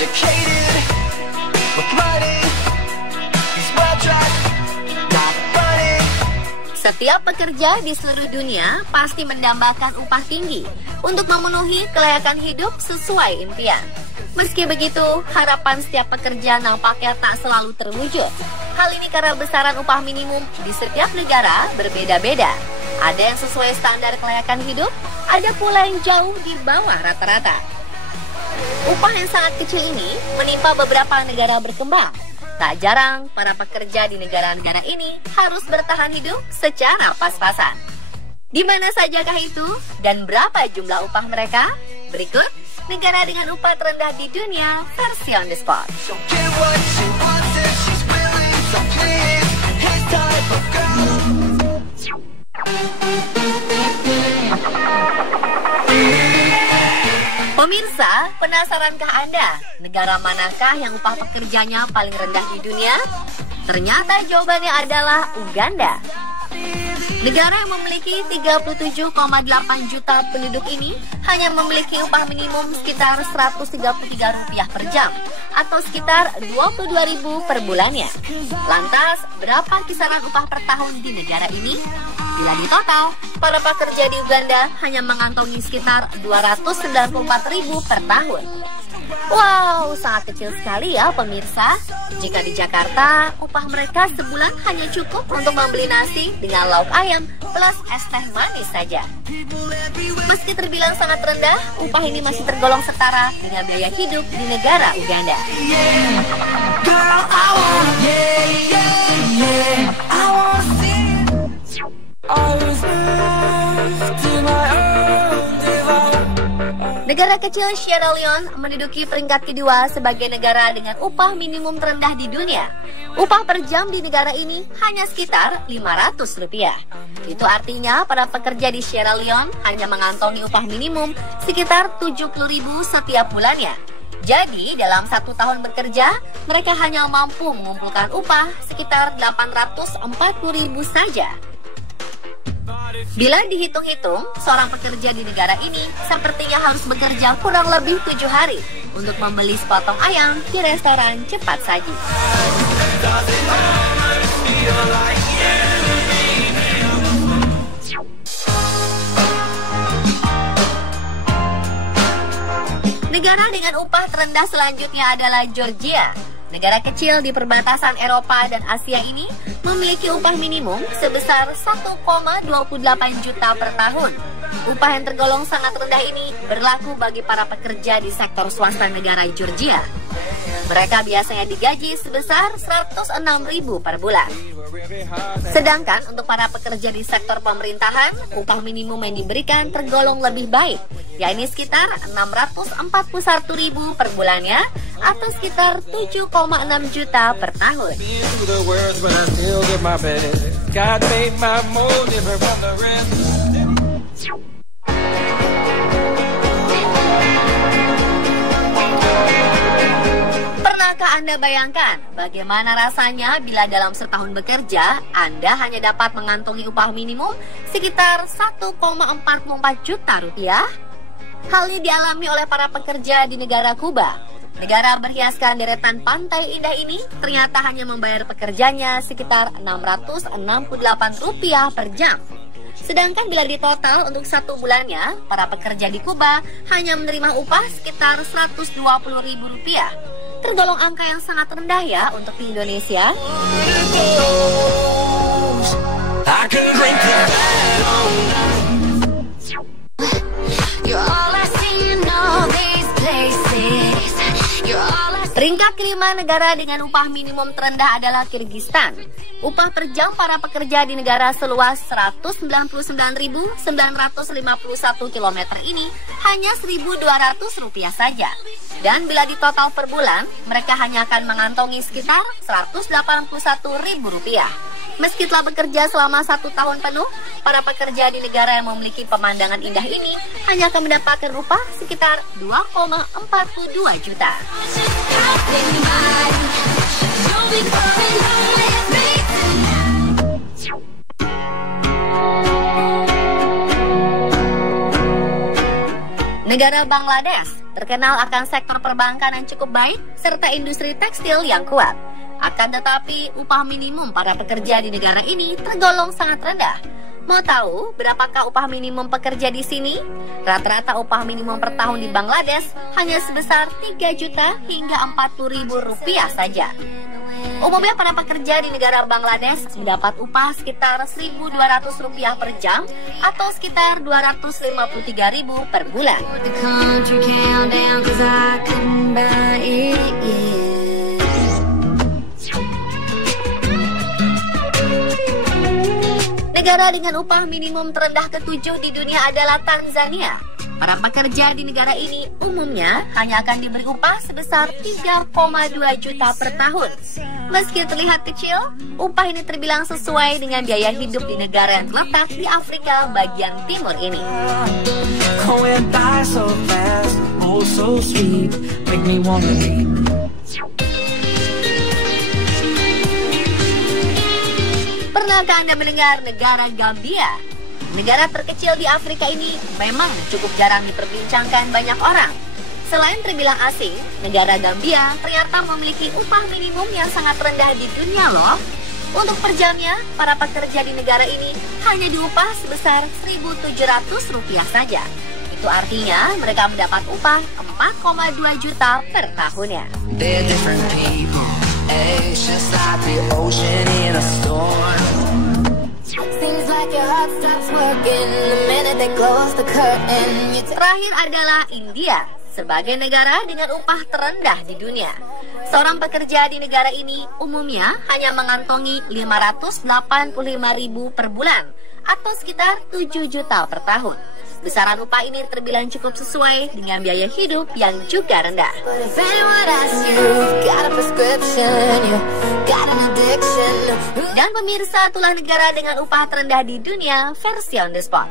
educated, with money, he's well dressed, not funny. Setiap pekerja di seluruh dunia pasti mendambakan upah tinggi untuk memenuhi kelayakan hidup sesuai impian. Meski begitu, harapan setiap pekerja nampaknya tak selalu terwujud. Hal ini karena besaran upah minimum di setiap negara berbeda-beda. Ada yang sesuai standar kelayakan hidup, ada pula yang jauh di bawah rata-rata. Upah yang sangat kecil ini menimpa beberapa negara berkembang. Tak jarang, para pekerja di negara-negara ini harus bertahan hidup secara pas-pasan. Di mana sajakah itu dan berapa jumlah upah mereka? Berikut negara dengan upah terendah di dunia versi on the spot. She'll get what she wants if she's willing, so please, his type of girl. Pemirsa, penasarankah Anda? Negara manakah yang upah pekerjanya paling rendah di dunia? Ternyata jawabannya adalah Uganda. Negara yang memiliki 37,8 juta penduduk ini hanya memiliki upah minimum sekitar Rp133 per jam atau sekitar Rp22.000 per bulannya. Lantas, berapa kisaran upah per tahun di negara ini? Bila ditotal, para pekerja di Uganda hanya mengantongi sekitar Rp294.000 per tahun. Wow, sangat kecil sekali ya pemirsa. Jika di Jakarta, upah mereka sebulan hanya cukup untuk membeli nasi dengan lauk ayam plus es teh manis saja. Meski terbilang sangat rendah, upah ini masih tergolong setara dengan biaya hidup di negara Uganda. Girl, I wanna, I wanna see I was left to my own device. Negara kecil Sierra Leone menduduki peringkat kedua sebagai negara dengan upah minimum terendah di dunia. Upah per jam di negara ini hanya sekitar Rp500. Itu artinya para pekerja di Sierra Leone hanya mengantongi upah minimum sekitar Rp70.000 setiap bulannya. Jadi dalam 1 tahun bekerja, mereka hanya mampu mengumpulkan upah sekitar Rp840.000 saja. Bila dihitung-hitung, seorang pekerja di negara ini sepertinya harus bekerja kurang lebih 7 hari untuk membeli sepotong ayam di restoran cepat saji. Negara dengan upah terendah selanjutnya adalah Georgia. Negara kecil di perbatasan Eropa dan Asia ini memiliki upah minimum sebesar 1,28 juta per tahun. Upah yang tergolong sangat rendah ini berlaku bagi para pekerja di sektor swasta negara Georgia. Mereka biasanya digaji sebesar Rp106.000 per bulan. Sedangkan untuk para pekerja di sektor pemerintahan, upah minimum yang diberikan tergolong lebih baik, yakni sekitar Rp641.000 per bulannya atau sekitar 7,6 juta per tahun. Pernahkah Anda bayangkan bagaimana rasanya bila dalam setahun bekerja Anda hanya dapat mengantongi upah minimum sekitar 1,44 juta rupiah? Hal ini dialami oleh para pekerja di negara Kuba. Negara berhiaskan deretan pantai indah ini ternyata hanya membayar pekerjanya sekitar Rp668 per jam. Sedangkan bila ditotal untuk 1 bulannya, para pekerja di Kuba hanya menerima upah sekitar Rp120.000. Tergolong angka yang sangat rendah ya untuk di Indonesia. Peringkat kelima negara dengan upah minimum terendah adalah Kirgistan. Upah per jam para pekerja di negara seluas 199.951 km ini hanya Rp1.200 saja. Dan bila ditotal per bulan, mereka hanya akan mengantongi sekitar Rp181.000. Meski telah bekerja selama 1 tahun penuh, para pekerja di negara yang memiliki pemandangan indah ini hanya akan mendapatkan upah sekitar 2,42 juta. Negara Bangladesh terkenal akan sektor perbankan yang cukup baik serta industri tekstil yang kuat. Akan tetapi, upah minimum para pekerja di negara ini tergolong sangat rendah. Mau tahu berapakah upah minimum pekerja di sini? Rata-rata upah minimum per tahun di Bangladesh hanya sebesar 3 juta hingga 40 ribu rupiah saja. Umumnya para pekerja di negara Bangladesh mendapat upah sekitar 1.200 rupiah per jam atau sekitar 253 ribu per bulan. Negara dengan upah minimum terendah ke-7 di dunia adalah Tanzania. Para pekerja di negara ini umumnya hanya akan diberi upah sebesar 3,2 juta per tahun. Meski terlihat kecil, upah ini terbilang sesuai dengan biaya hidup di negara yang terletak di Afrika bagian timur ini. Pernahkah Anda mendengar negara Gambia? Negara terkecil di Afrika ini memang cukup jarang diperbincangkan banyak orang. Selain terbilang asing, negara Gambia ternyata memiliki upah minimum yang sangat rendah di dunia loh. Untuk per jamnya, para pekerja di negara ini hanya diupah sebesar 1.700 rupiah saja. Itu artinya mereka mendapat upah 4,2 juta per tahunnya. Terakhir adalah India, sebagai negara dengan upah terendah di dunia. Seorang pekerja di negara ini umumnya hanya mengantongi 585 ribu per bulan atau sekitar 7 juta per tahun. Besaran upah ini terbilang cukup sesuai dengan biaya hidup yang juga rendah. Dan pemirsa, itulah negara dengan upah terendah di dunia versi On The Spot.